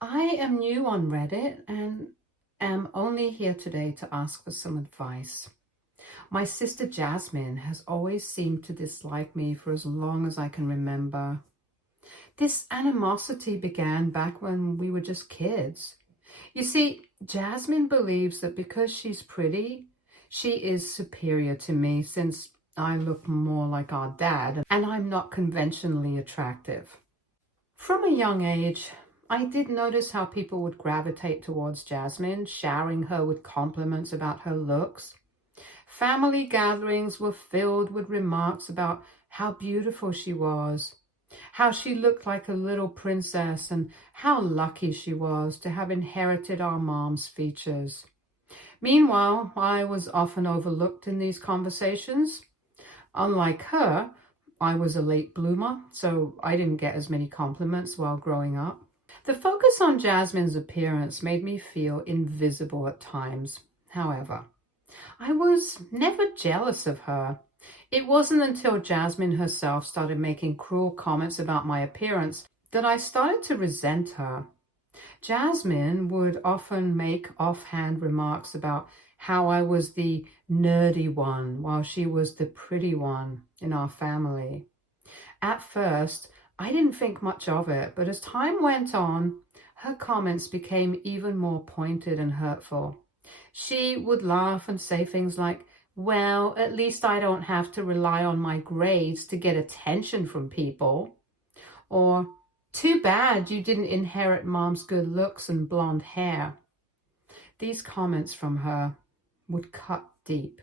I am new on Reddit and am only here today to ask for some advice. My sister Jasmine has always seemed to dislike me for as long as I can remember. This animosity began back when we were just kids. You see, Jasmine believes that because she's pretty, she is superior to me since I look more like our dad and I'm not conventionally attractive. From a young age, I did notice how people would gravitate towards Jasmine, showering her with compliments about her looks. Family gatherings were filled with remarks about how beautiful she was, how she looked like a little princess, and how lucky she was to have inherited our mom's features. Meanwhile, I was often overlooked in these conversations. Unlike her, I was a late bloomer, so I didn't get as many compliments while growing up. The focus on Jasmine's appearance made me feel invisible at times. However, I was never jealous of her. It wasn't until Jasmine herself started making cruel comments about my appearance that I started to resent her. Jasmine would often make offhand remarks about how I was the nerdy one while she was the pretty one in our family. At first, I didn't think much of it, but as time went on, her comments became even more pointed and hurtful. She would laugh and say things like, "Well, at least I don't have to rely on my grades to get attention from people." Or, "Too bad you didn't inherit mom's good looks and blonde hair." These comments from her would cut deep,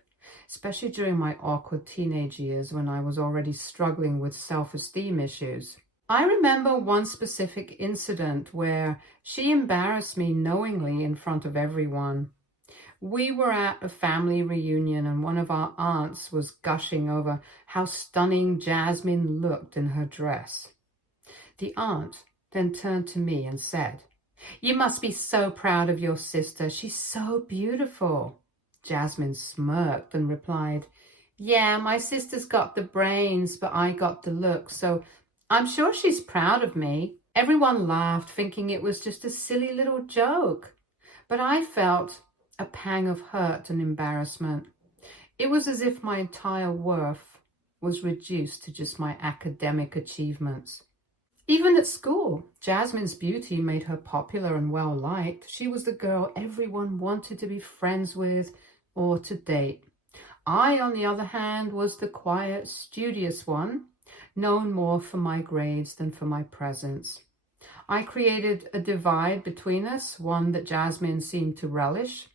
especially during my awkward teenage years when I was already struggling with self-esteem issues. I remember one specific incident where she embarrassed me knowingly in front of everyone. We were at a family reunion and one of our aunts was gushing over how stunning Jasmine looked in her dress. The aunt then turned to me and said, "You must be so proud of your sister. She's so beautiful." Jasmine smirked and replied, "Yeah, my sister's got the brains, but I got the looks, so I'm sure she's proud of me." Everyone laughed, thinking it was just a silly little joke. But I felt a pang of hurt and embarrassment. It was as if my entire worth was reduced to just my academic achievements. Even at school, Jasmine's beauty made her popular and well-liked. She was the girl everyone wanted to be friends with or to date. I, on the other hand, was the quiet, studious one, known more for my grades than for my presence. I created a divide between us, one that Jasmine seemed to relish.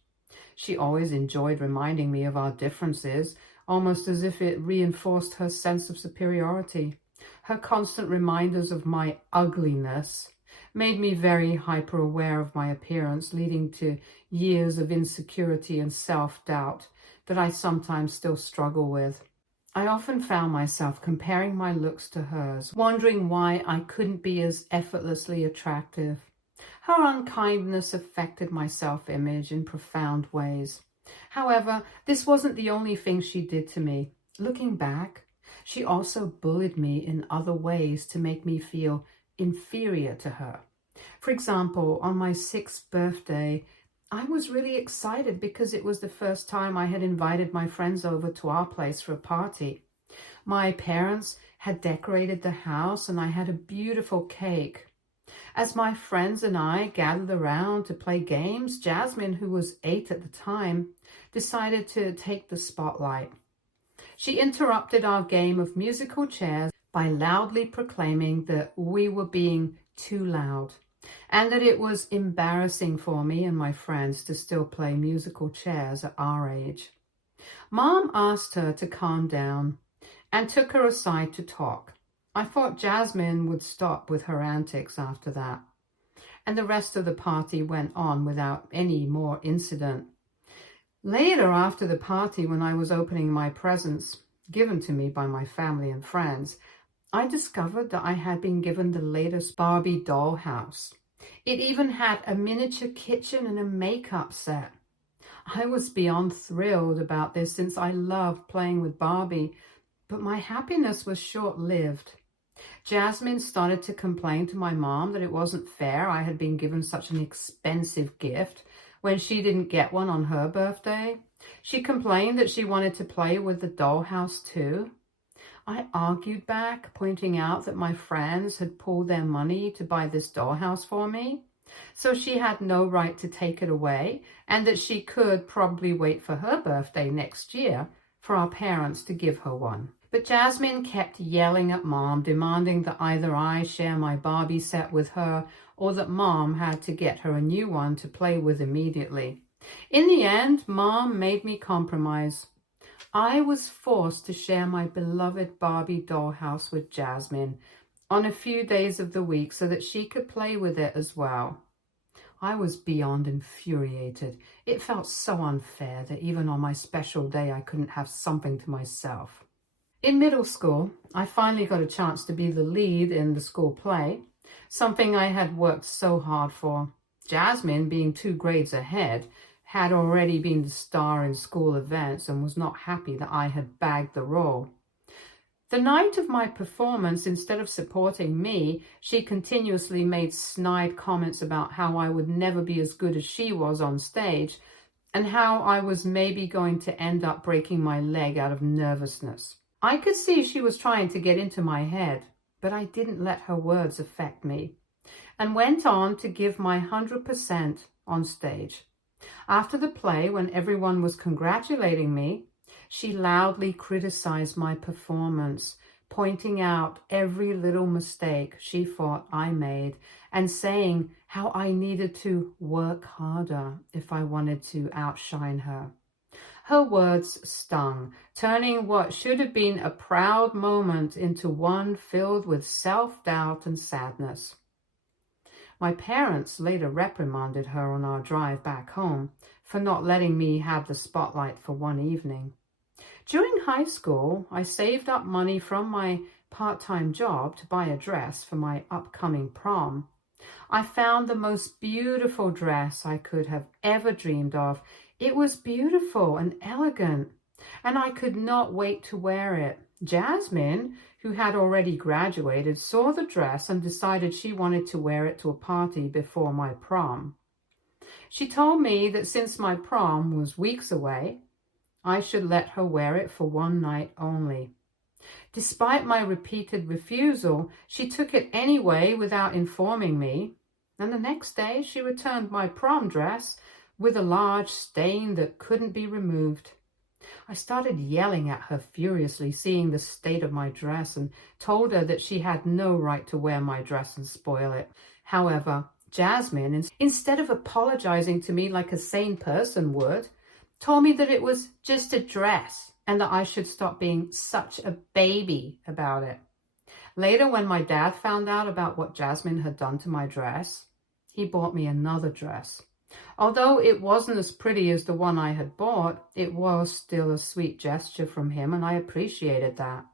She always enjoyed reminding me of our differences, almost as if it reinforced her sense of superiority. Her constant reminders of my ugliness made me very hyper-aware of my appearance, leading to years of insecurity and self-doubt that I sometimes still struggle with. I often found myself comparing my looks to hers, wondering why I couldn't be as effortlessly attractive. Her unkindness affected my self-image in profound ways. However, this wasn't the only thing she did to me. Looking back, she also bullied me in other ways to make me feel inferior to her. For example, on my 6th birthday, I was really excited because it was the first time I had invited my friends over to our place for a party. My parents had decorated the house and I had a beautiful cake. As my friends and I gathered around to play games, Jasmine, who was 8 at the time, decided to take the spotlight. She interrupted our game of musical chairs by loudly proclaiming that we were being too loud and that it was embarrassing for me and my friends to still play musical chairs at our age. Mom asked her to calm down and took her aside to talk. I thought Jasmine would stop with her antics after that, and the rest of the party went on without any more incident. Later, after the party, when I was opening my presents given to me by my family and friends, I discovered that I had been given the latest Barbie dollhouse. It even had a miniature kitchen and a makeup set. I was beyond thrilled about this since I loved playing with Barbie, but my happiness was short-lived. Jasmine started to complain to my mom that it wasn't fair I had been given such an expensive gift when she didn't get one on her birthday. She complained that she wanted to play with the dollhouse too. I argued back, pointing out that my friends had pooled their money to buy this dollhouse for me, so she had no right to take it away, and that she could probably wait for her birthday next year for our parents to give her one. But Jasmine kept yelling at Mom, demanding that either I share my Barbie set with her or that Mom had to get her a new one to play with immediately. In the end, Mom made me compromise. I was forced to share my beloved Barbie dollhouse with Jasmine on a few days of the week so that she could play with it as well. I was beyond infuriated. It felt so unfair that even on my special day I couldn't have something to myself. In middle school, I finally got a chance to be the lead in the school play, something I had worked so hard for. Jasmine, being 2 grades ahead, had already been the star in school events and was not happy that I had bagged the role. The night of my performance, instead of supporting me, she continuously made snide comments about how I would never be as good as she was on stage and how I was maybe going to end up breaking my leg out of nervousness. I could see she was trying to get into my head, but I didn't let her words affect me and went on to give my 100% on stage. After the play, when everyone was congratulating me, she loudly criticized my performance, pointing out every little mistake she thought I made and saying how I needed to work harder if I wanted to outshine her. Her words stung, turning what should have been a proud moment into one filled with self-doubt and sadness. My parents later reprimanded her on our drive back home for not letting me have the spotlight for one evening. During high school, I saved up money from my part-time job to buy a dress for my upcoming prom. I found the most beautiful dress I could have ever dreamed of. It was beautiful and elegant, and I could not wait to wear it. Jasmine, who had already graduated, saw the dress and decided she wanted to wear it to a party before my prom. She told me that since my prom was weeks away, I should let her wear it for one night only. Despite my repeated refusal, she took it anyway without informing me, and the next day she returned my prom dress with a large stain that couldn't be removed. I started yelling at her furiously, seeing the state of my dress, and told her that she had no right to wear my dress and spoil it. However, Jasmine, instead of apologizing to me like a sane person would, told me that it was just a dress and that I should stop being such a baby about it. Later, when my dad found out about what Jasmine had done to my dress, he bought me another dress. Although it wasn't as pretty as the one I had bought, it was still a sweet gesture from him, and I appreciated that.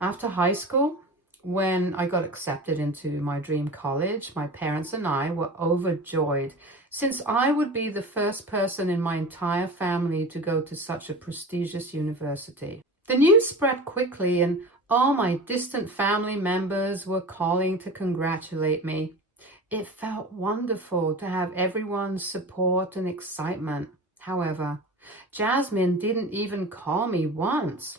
After high school, when I got accepted into my dream college, my parents and I were overjoyed, since I would be the first person in my entire family to go to such a prestigious university. The news spread quickly, and all my distant family members were calling to congratulate me. It felt wonderful to have everyone's support and excitement. However, Jasmine didn't even call me once.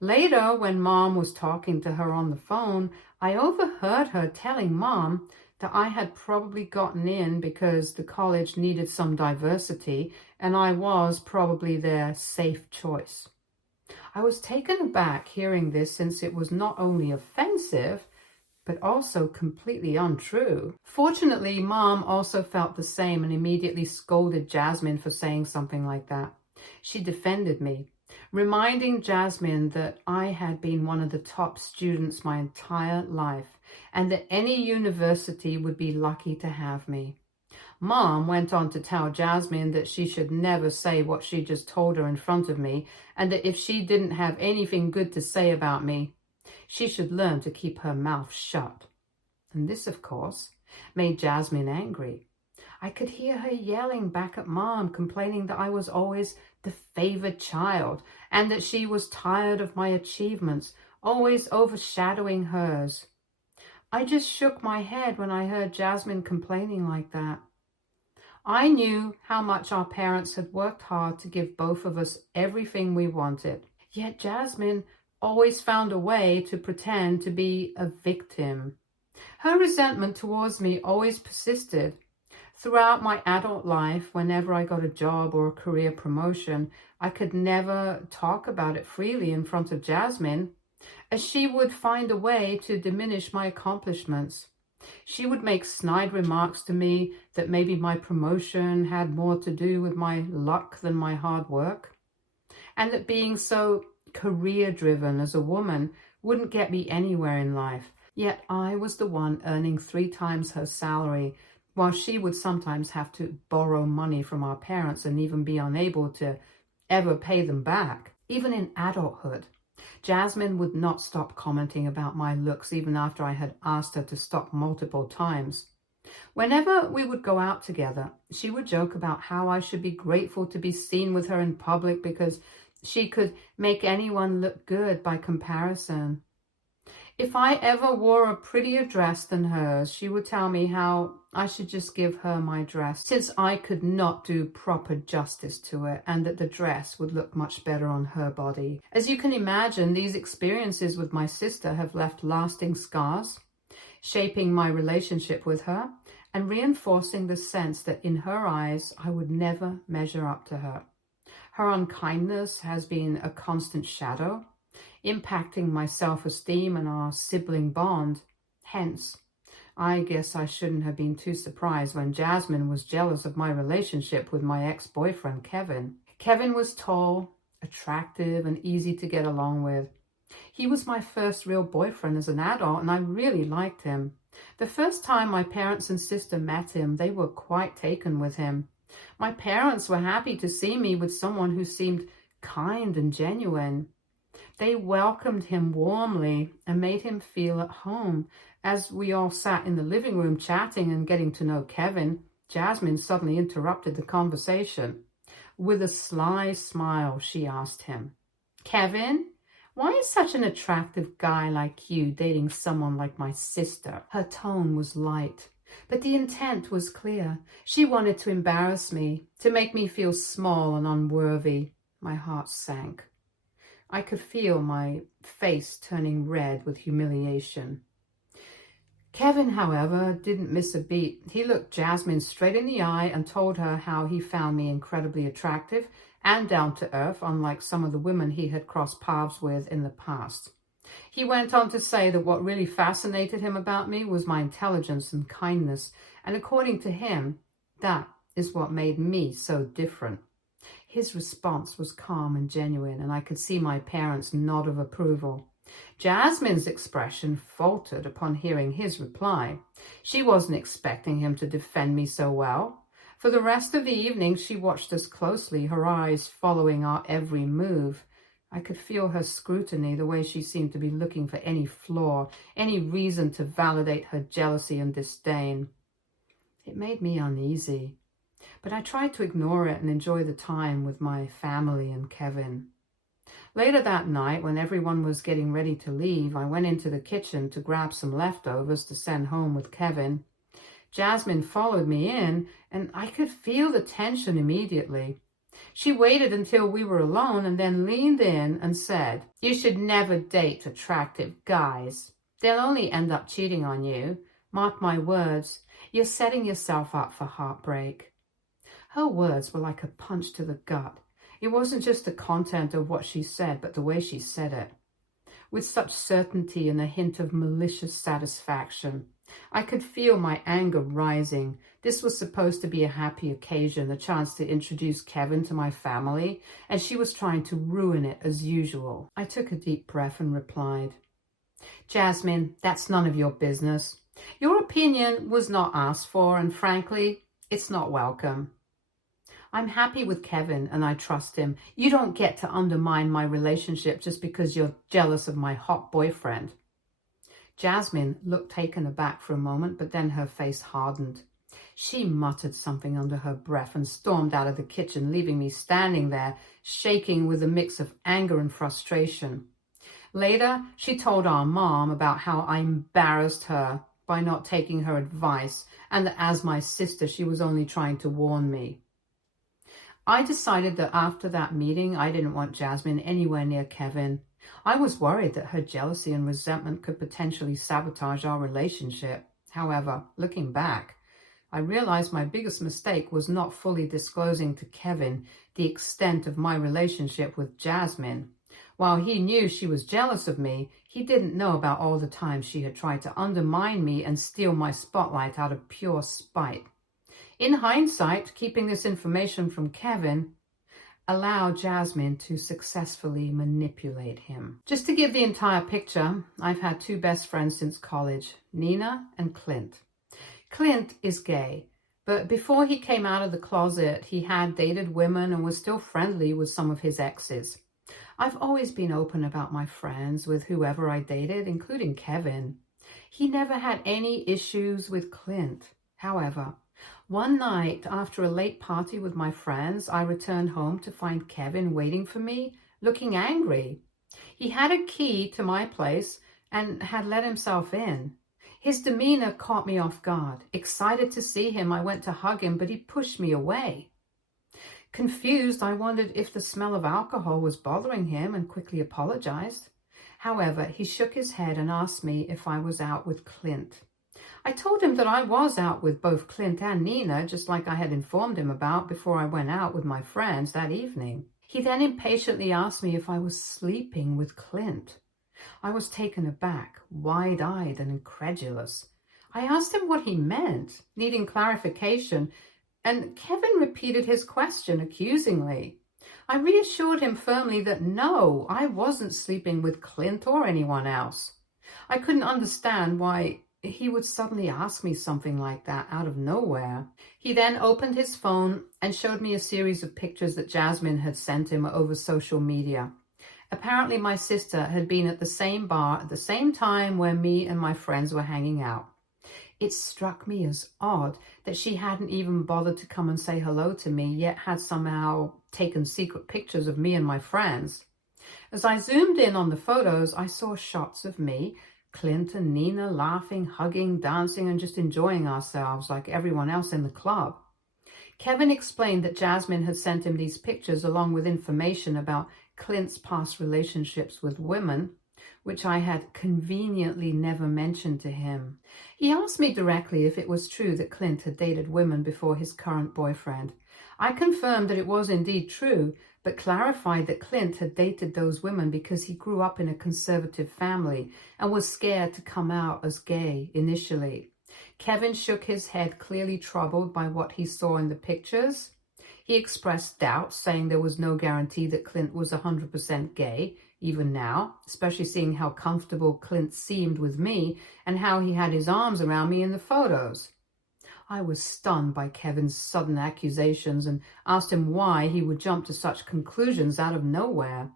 Later, when Mom was talking to her on the phone, I overheard her telling Mom that I had probably gotten in because the college needed some diversity and I was probably their safe choice. I was taken aback hearing this, since it was not only offensive, but also completely untrue. Fortunately, Mom also felt the same and immediately scolded Jasmine for saying something like that. She defended me, reminding Jasmine that I had been one of the top students my entire life and that any university would be lucky to have me. Mom went on to tell Jasmine that she should never say what she just told her in front of me, and that if she didn't have anything good to say about me, she should learn to keep her mouth shut. And this, of course, made Jasmine angry. I could hear her yelling back at Mom, complaining that I was always the favored child and that she was tired of my achievements, always overshadowing hers. I just shook my head when I heard Jasmine complaining like that. I knew how much our parents had worked hard to give both of us everything we wanted. Yet Jasmine always found a way to pretend to be a victim. Her resentment towards me always persisted. Throughout my adult life, whenever I got a job or a career promotion, I could never talk about it freely in front of Jasmine, as she would find a way to diminish my accomplishments. She would make snide remarks to me that maybe my promotion had more to do with my luck than my hard work, and that being so career-driven as a woman wouldn't get me anywhere in life. Yet I was the one earning 3 times her salary, while she would sometimes have to borrow money from our parents and even be unable to ever pay them back. Even in adulthood, Jasmine would not stop commenting about my looks even after I had asked her to stop multiple times. Whenever we would go out together, she would joke about how I should be grateful to be seen with her in public because she could make anyone look good by comparison. If I ever wore a prettier dress than hers, she would tell me how I should just give her my dress, since I could not do proper justice to it, and that the dress would look much better on her body. As you can imagine, these experiences with my sister have left lasting scars, shaping my relationship with her and reinforcing the sense that in her eyes, I would never measure up to her. Her unkindness has been a constant shadow, impacting my self-esteem and our sibling bond. Hence, I guess I shouldn't have been too surprised when Jasmine was jealous of my relationship with my ex-boyfriend, Kevin. Kevin was tall, attractive, and easy to get along with. He was my first real boyfriend as an adult, and I really liked him. The first time my parents and sister met him, they were quite taken with him. My parents were happy to see me with someone who seemed kind and genuine. They welcomed him warmly and made him feel at home. As we all sat in the living room chatting and getting to know Kevin, Jasmine suddenly interrupted the conversation. With a sly smile, she asked him, "Kevin, why is such an attractive guy like you dating someone like my sister?" Her tone was light, but the intent was clear. She wanted to embarrass me, to make me feel small and unworthy. My heart sank. I could feel my face turning red with humiliation. Kevin, however, didn't miss a beat. He looked Jasmine straight in the eye and told her how he found me incredibly attractive and down to earth, unlike some of the women he had crossed paths with in the past. He went on to say that what really fascinated him about me was my intelligence and kindness, and according to him, that is what made me so different. His response was calm and genuine, and I could see my parents' nod of approval. Jasmine's expression faltered upon hearing his reply. She wasn't expecting him to defend me so well. For the rest of the evening, she watched us closely, her eyes following our every move. I could feel her scrutiny, the way she seemed to be looking for any flaw, any reason to validate her jealousy and disdain. It made me uneasy, but I tried to ignore it and enjoy the time with my family and Kevin. Later that night, when everyone was getting ready to leave, I went into the kitchen to grab some leftovers to send home with Kevin. Jasmine followed me in, and I could feel the tension immediately. She waited until we were alone and then leaned in and said, "You should never date attractive guys. They'll only end up cheating on you. Mark my words, you're setting yourself up for heartbreak." Her words were like a punch to the gut. It wasn't just the content of what she said, but the way she said it. With such certainty and a hint of malicious satisfaction. I could feel my anger rising. This was supposed to be a happy occasion, a chance to introduce Kevin to my family, and she was trying to ruin it as usual. I took a deep breath and replied, "Jasmine, that's none of your business. Your opinion was not asked for, and frankly, it's not welcome. I'm happy with Kevin and I trust him. You don't get to undermine my relationship just because you're jealous of my hot boyfriend." Jasmine looked taken aback for a moment, but then her face hardened. She muttered something under her breath and stormed out of the kitchen, leaving me standing there, shaking with a mix of anger and frustration. Later, she told our mom about how I embarrassed her by not taking her advice, and that as my sister, she was only trying to warn me. I decided that after that meeting, I didn't want Jasmine anywhere near Kevin. I was worried that her jealousy and resentment could potentially sabotage our relationship. However, looking back, I realized my biggest mistake was not fully disclosing to Kevin the extent of my relationship with Jasmine. While he knew she was jealous of me, he didn't know about all the times she had tried to undermine me and steal my spotlight out of pure spite. In hindsight, keeping this information from Kevin allowed Jasmine to successfully manipulate him. Just to give the entire picture, I've had two best friends since college, Nina and Clint. Clint is gay, but before he came out of the closet, he had dated women and was still friendly with some of his exes. I've always been open about my friends with whoever I dated, including Kevin. He never had any issues with Clint. However, one night after a late party with my friends, I returned home to find Kevin waiting for me, looking angry. He had a key to my place and had let himself in. His demeanor caught me off guard. Excited to see him, I went to hug him, but he pushed me away. Confused, I wondered if the smell of alcohol was bothering him and quickly apologized. However, he shook his head and asked me if I was out with Clint. I told him that I was out with both Clint and Nina, just like I had informed him about before I went out with my friends that evening. He then impatiently asked me if I was sleeping with Clint. I was taken aback, wide-eyed and incredulous. I asked him what he meant, needing clarification, and Kevin repeated his question accusingly. I reassured him firmly that no, I wasn't sleeping with Clint or anyone else. I couldn't understand why he would suddenly ask me something like that out of nowhere. He then opened his phone and showed me a series of pictures that Jasmine had sent him over social media. Apparently my sister had been at the same bar at the same time where me and my friends were hanging out. It struck me as odd that she hadn't even bothered to come and say hello to me, yet had somehow taken secret pictures of me and my friends. As I zoomed in on the photos, I saw shots of me, Clint and Nina laughing, hugging, dancing, and just enjoying ourselves like everyone else in the club. Kevin explained that Jasmine had sent him these pictures along with information about Clint's past relationships with women, which I had conveniently never mentioned to him. He asked me directly if it was true that Clint had dated women before his current boyfriend. I confirmed that it was indeed true, but clarified that Clint had dated those women because he grew up in a conservative family and was scared to come out as gay initially. Kevin shook his head, clearly troubled by what he saw in the pictures. He expressed doubts, saying there was no guarantee that Clint was 100% gay, even now, especially seeing how comfortable Clint seemed with me and how he had his arms around me in the photos. I was stunned by Kevin's sudden accusations and asked him why he would jump to such conclusions out of nowhere.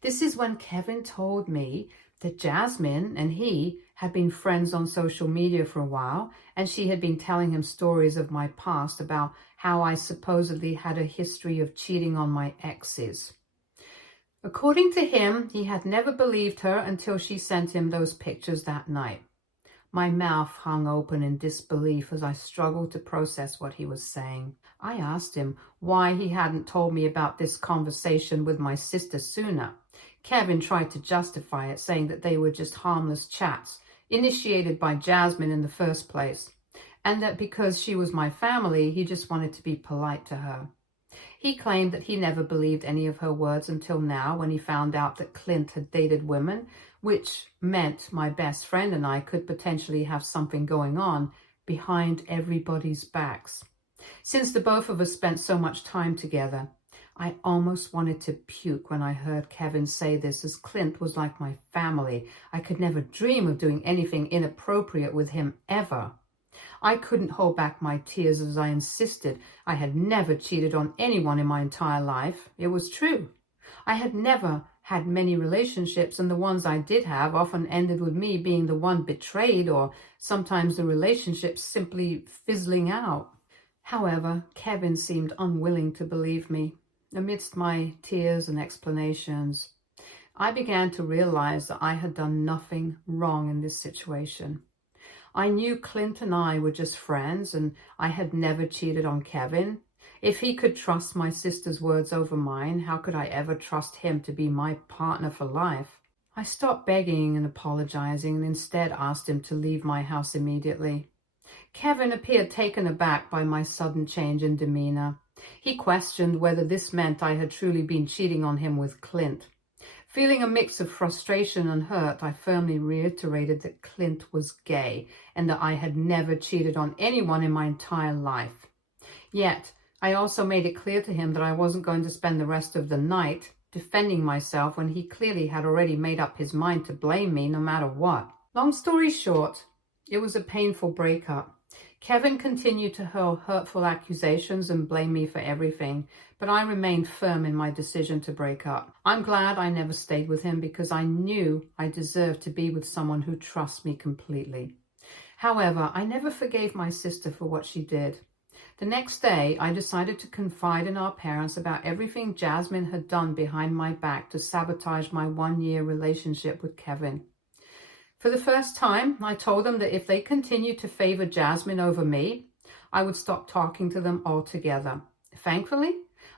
This is when Kevin told me that Jasmine and he had been friends on social media for a while, and she had been telling him stories of my past about how I supposedly had a history of cheating on my exes. According to him, he had never believed her until she sent him those pictures that night. My mouth hung open in disbelief as I struggled to process what he was saying. I asked him why he hadn't told me about this conversation with my sister sooner. Kevin tried to justify it, saying that they were just harmless chats, initiated by Jasmine in the first place, and that because she was my family, he just wanted to be polite to her. He claimed that he never believed any of her words until now, when he found out that Clint had dated women, which meant my best friend and I could potentially have something going on behind everybody's backs. Since the both of us spent so much time together, I almost wanted to puke when I heard Kevin say this, as Clint was like my family. I could never dream of doing anything inappropriate with him ever. I couldn't hold back my tears as I insisted I had never cheated on anyone in my entire life. It was true. I had never had many relationships, and the ones I did have often ended with me being the one betrayed, or sometimes the relationships simply fizzling out. However, Kevin seemed unwilling to believe me. Amidst my tears and explanations, I began to realize that I had done nothing wrong in this situation. I knew Clint and I were just friends, and I had never cheated on Kevin. If he could trust my sister's words over mine, how could I ever trust him to be my partner for life? I stopped begging and apologizing and instead asked him to leave my house immediately. Kevin appeared taken aback by my sudden change in demeanor. He questioned whether this meant I had truly been cheating on him with Clint. Feeling a mix of frustration and hurt, I firmly reiterated that Clint was gay and that I had never cheated on anyone in my entire life. Yet, I also made it clear to him that I wasn't going to spend the rest of the night defending myself when he clearly had already made up his mind to blame me no matter what. Long story short, it was a painful breakup. Kevin continued to hurl hurtful accusations and blame me for everything, but I remained firm in my decision to break up. I'm glad I never stayed with him because I knew I deserved to be with someone who trusts me completely. However, I never forgave my sister for what she did. The next day, I decided to confide in our parents about everything Jasmine had done behind my back to sabotage my one-year relationship with Kevin. For the first time, I told them that if they continued to favor Jasmine over me, I would stop talking to them altogether. Thankfully,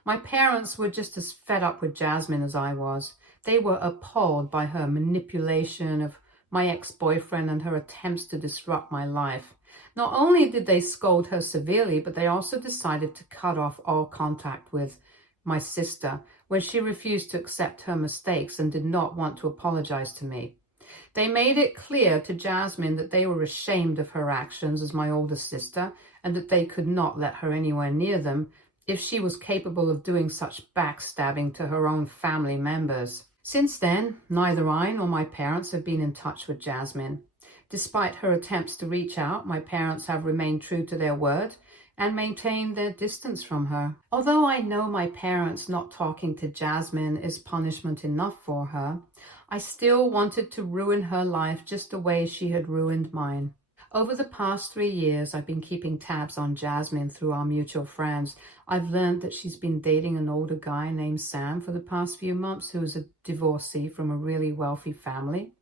my parents were just as fed up with Jasmine as I was. They were appalled by her manipulation of my ex-boyfriend and her attempts to disrupt my life. Not only did they scold her severely, but they also decided to cut off all contact with my sister when she refused to accept her mistakes and did not want to apologize to me. They made it clear to Jasmine that they were ashamed of her actions as my older sister and that they could not let her anywhere near them if she was capable of doing such backstabbing to her own family members. Since then, neither I nor my parents have been in touch with Jasmine. Despite her attempts to reach out, my parents have remained true to their word and maintained their distance from her. Although I know my parents not talking to Jasmine is punishment enough for her, I still wanted to ruin her life just the way she had ruined mine. Over the past 3 years, I've been keeping tabs on Jasmine through our mutual friends. I've learned that she's been dating an older guy named Sam for the past few months, who is a divorcee from a really wealthy family.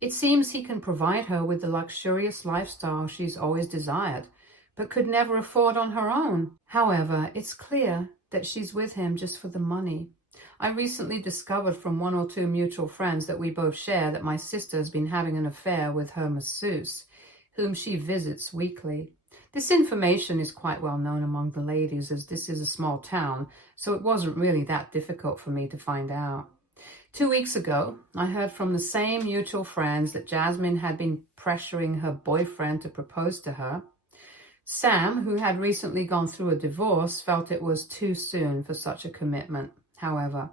It seems he can provide her with the luxurious lifestyle she's always desired, but could never afford on her own. However, it's clear that she's with him just for the money. I recently discovered from 1 or 2 mutual friends that we both share that my sister has been having an affair with her masseuse, whom she visits weekly. This information is quite well known among the ladies, as this is a small town, so it wasn't really that difficult for me to find out. 2 weeks ago, I heard from the same mutual friends that Jasmine had been pressuring her boyfriend to propose to her. Sam, who had recently gone through a divorce, felt it was too soon for such a commitment. However,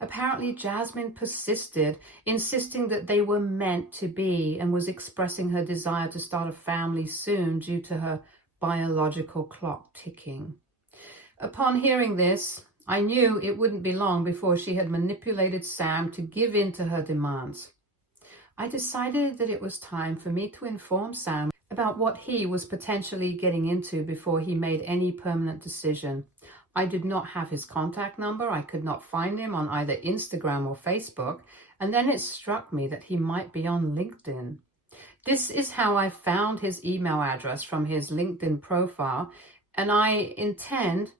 apparently Jasmine persisted, insisting that they were meant to be, and was expressing her desire to start a family soon due to her biological clock ticking. Upon hearing this, I knew it wouldn't be long before she had manipulated Sam to give in to her demands. I decided that it was time for me to inform Sam about what he was potentially getting into before he made any permanent decision. I did not have his contact number. I could not find him on either Instagram or Facebook. And then it struck me that he might be on LinkedIn. This is how I found his email address from his LinkedIn profile, and I intend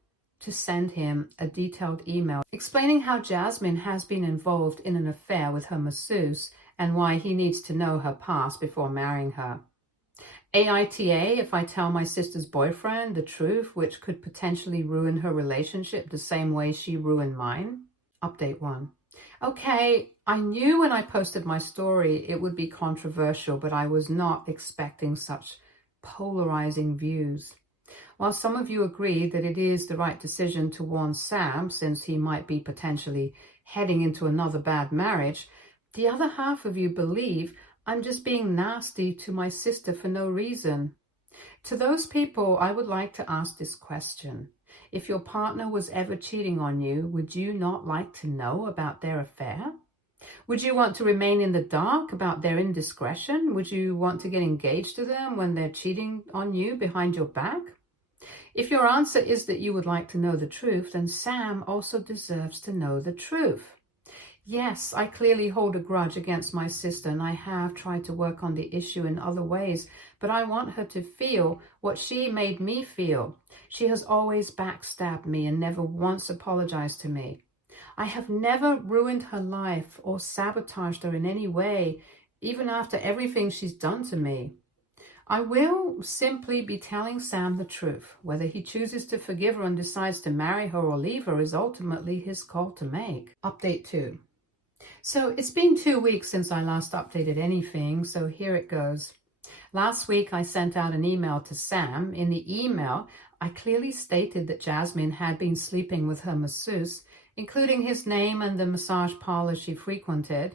to send him a detailed email explaining how Jasmine has been involved in an affair with her masseuse and why he needs to know her past before marrying her. AITA if I tell my sister's boyfriend the truth, which could potentially ruin her relationship the same way she ruined mine. Update 1. Okay, I knew when I posted my story it would be controversial, but I was not expecting such polarizing views. While some of you agree that it is the right decision to warn Sam, since he might be potentially heading into another bad marriage, the other half of you believe I'm just being nasty to my sister for no reason. To those people, I would like to ask this question. If your partner was ever cheating on you, would you not like to know about their affair? Would you want to remain in the dark about their indiscretion? Would you want to get engaged to them when they're cheating on you behind your back? If your answer is that you would like to know the truth, then Sam also deserves to know the truth. Yes, I clearly hold a grudge against my sister, and I have tried to work on the issue in other ways, but I want her to feel what she made me feel. She has always backstabbed me and never once apologized to me. I have never ruined her life or sabotaged her in any way, even after everything she's done to me. I will simply be telling Sam the truth. Whether he chooses to forgive her and decides to marry her or leave her is ultimately his call to make. Update 2. So it's been 2 weeks since I last updated anything, so here it goes. Last week I sent out an email to Sam. In the email, I clearly stated that Jasmine had been sleeping with her masseuse, including his name and the massage parlor she frequented.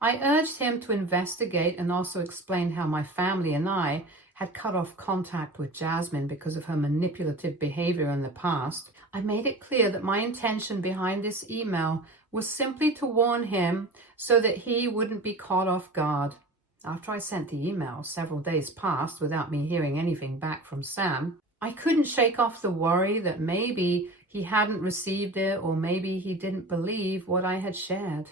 I urged him to investigate and also explain how my family and I had cut off contact with Jasmine because of her manipulative behavior in the past. I made it clear that my intention behind this email was simply to warn him so that he wouldn't be caught off guard. After I sent the email, several days passed without me hearing anything back from Sam. I couldn't shake off the worry that maybe he hadn't received it or maybe he didn't believe what I had shared.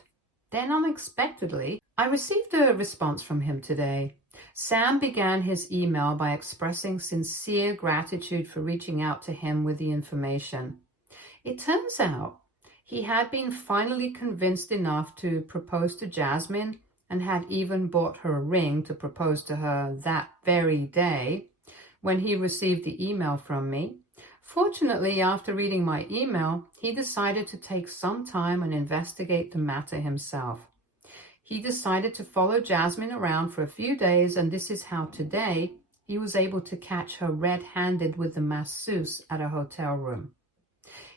Then unexpectedly, I received a response from him today. Sam began his email by expressing sincere gratitude for reaching out to him with the information. It turns out he had been finally convinced enough to propose to Jasmine and had even bought her a ring to propose to her that very day when he received the email from me. Fortunately, after reading my email, he decided to take some time and investigate the matter himself. He decided to follow Jasmine around for a few days, and this is how today he was able to catch her red-handed with the masseuse at a hotel room.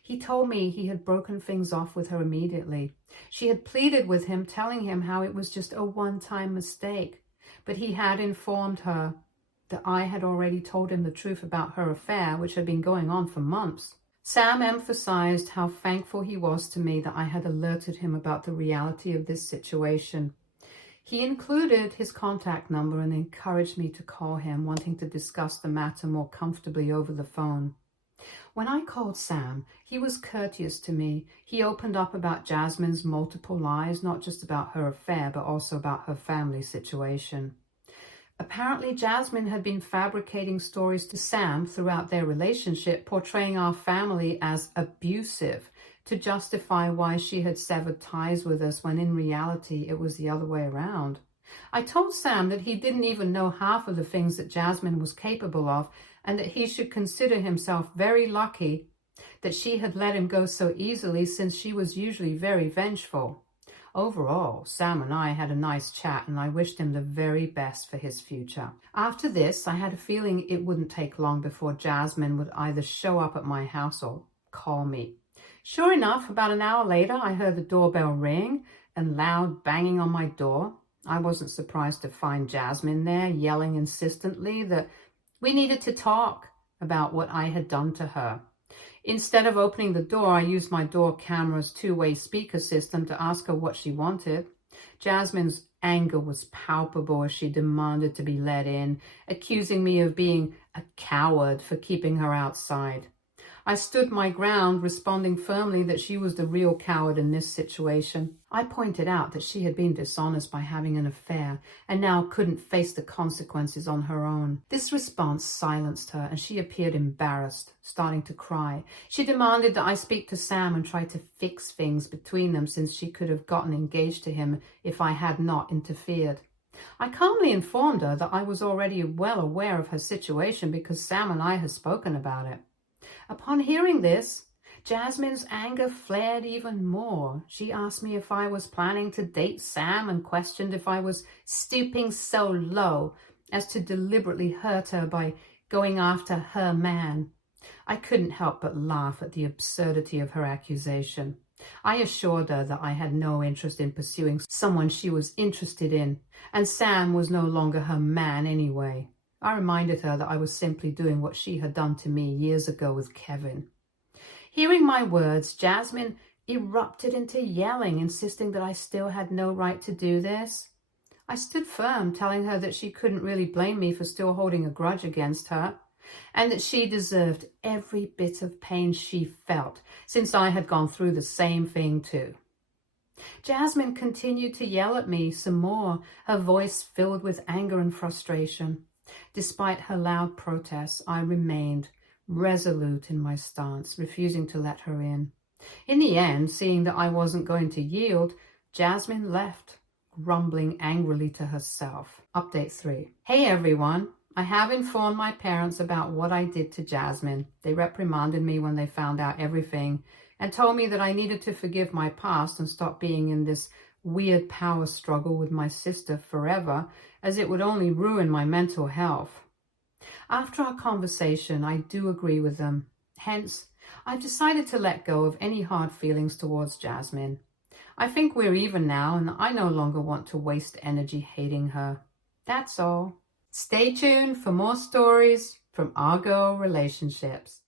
He told me he had broken things off with her immediately. She had pleaded with him, telling him how it was just a one-time mistake, but he had informed her that I had already told him the truth about her affair, which had been going on for months. Sam emphasized how thankful he was to me that I had alerted him about the reality of this situation. He included his contact number and encouraged me to call him, wanting to discuss the matter more comfortably over the phone. When I called Sam, he was courteous to me. He opened up about Jasmine's multiple lies, not just about her affair, but also about her family situation. Apparently, Jasmine had been fabricating stories to Sam throughout their relationship, portraying our family as abusive to justify why she had severed ties with us, when in reality it was the other way around. I told Sam that he didn't even know half of the things that Jasmine was capable of, and that he should consider himself very lucky that she had let him go so easily, since she was usually very vengeful. Overall, Sam and I had a nice chat, and I wished him the very best for his future. After this, I had a feeling it wouldn't take long before Jasmine would either show up at my house or call me. Sure enough, about an hour later, I heard the doorbell ring and loud banging on my door. I wasn't surprised to find Jasmine there, yelling insistently that we needed to talk about what I had done to her. Instead of opening the door, I used my door camera's two-way speaker system to ask her what she wanted. Jasmine's anger was palpable as she demanded to be let in, accusing me of being a coward for keeping her outside. I stood my ground, responding firmly that she was the real coward in this situation. I pointed out that she had been dishonest by having an affair and now couldn't face the consequences on her own. This response silenced her, and she appeared embarrassed, starting to cry. She demanded that I speak to Sam and try to fix things between them, since she could have gotten engaged to him if I had not interfered. I calmly informed her that I was already well aware of her situation because Sam and I had spoken about it. Upon hearing this, Jasmine's anger flared even more. She asked me if I was planning to date Sam and questioned if I was stooping so low as to deliberately hurt her by going after her man. I couldn't help but laugh at the absurdity of her accusation. I assured her that I had no interest in pursuing someone she was interested in, and Sam was no longer her man anyway. I reminded her that I was simply doing what she had done to me years ago with Kevin. Hearing my words, Jasmine erupted into yelling, insisting that I still had no right to do this. I stood firm, telling her that she couldn't really blame me for still holding a grudge against her, and that she deserved every bit of pain she felt, since I had gone through the same thing too. Jasmine continued to yell at me some more, her voice filled with anger and frustration. Despite her loud protests, I remained resolute in my stance, refusing to let her in. In the end, seeing that I wasn't going to yield, Jasmine left, grumbling angrily to herself. Update 3. Hey everyone, I have informed my parents about what I did to Jasmine. They reprimanded me when they found out everything and told me that I needed to forgive my past and stop being in this weird power struggle with my sister forever, as it would only ruin my mental health. After our conversation, I do agree with them. Hence, I've decided to let go of any hard feelings towards Jasmine. I think we're even now, and I no longer want to waste energy hating her. That's all. Stay tuned for more stories from our girl relationships.